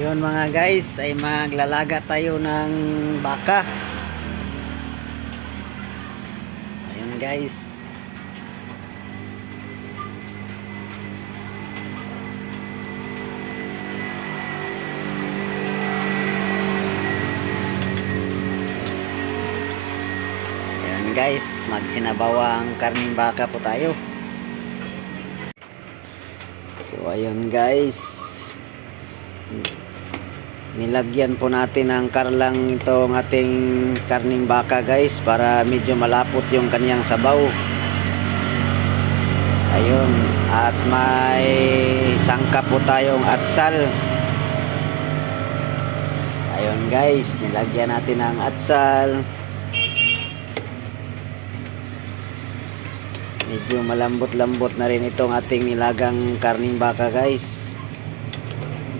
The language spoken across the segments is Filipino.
Ngayon mga guys ay maglalaga tayo ng baka. So, ayun guys. Ayun guys, magsinabawang karning baka po tayo. So ayun guys. Nilagyan po natin ng karlang itong ating karning baka guys para medyo malapot yung kanyang sabaw. Ayun, at may sangka po tayong atsal. Ayun guys, nilagyan natin ng atsal. Medyo malambot-lambot na rin itong ating nilagang karning baka guys.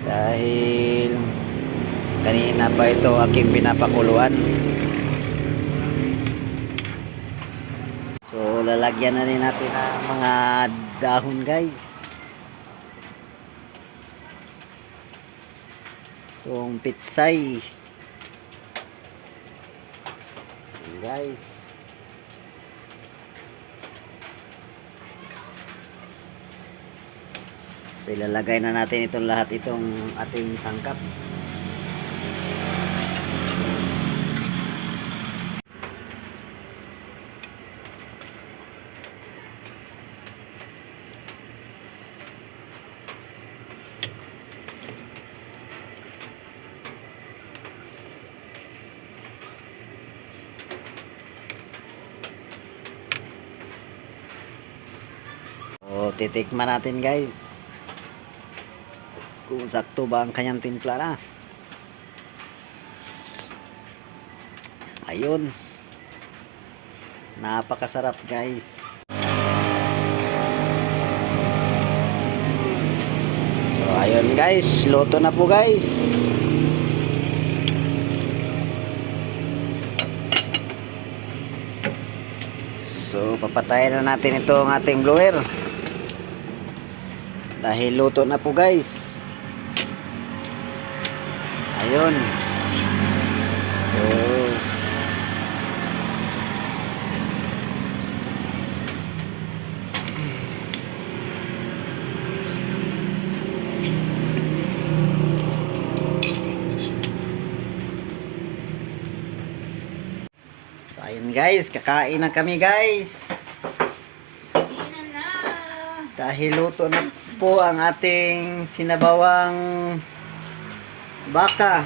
Dahil kanina pa ito aking pinapakuluan. So lalagyan na rin natin ng mga dahon guys. Itong pitsay. Guys. So ilalagay na natin itong lahat itong ating sangkap. So titikman natin guys kung sakto ba ang kanyang timpla na. Ayun. Napakasarap guys. So ayun guys, luto na po guys. So papatayin na natin itong ating blower. Dahil luto na po guys. Ayun. So, So, ayun guys, kakain na kami guys. Dahil luto na po ang ating sinabawang baka.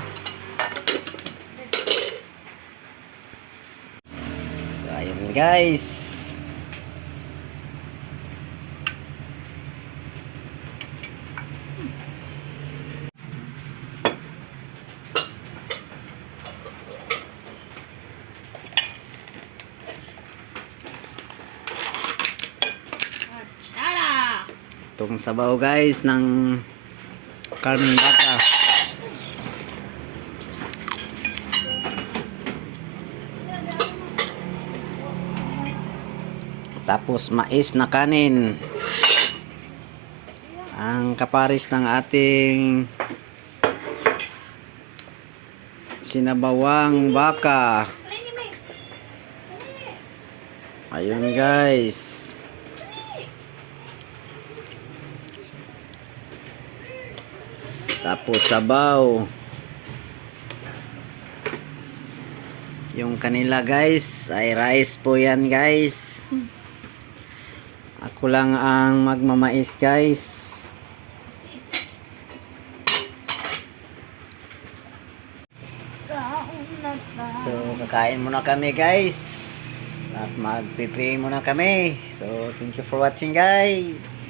So, ayun guys. Itong sabaw guys ng karning baka. Tapos mais na kanin. Ang kaparis ng ating sinabawang baka. Ayun guys. Tapos sabaw. Yung kanila guys ay rice po yan guys. Ako lang ang magmamais guys. So kakain muna kami guys. At magpipray muna kami. So thank you for watching guys.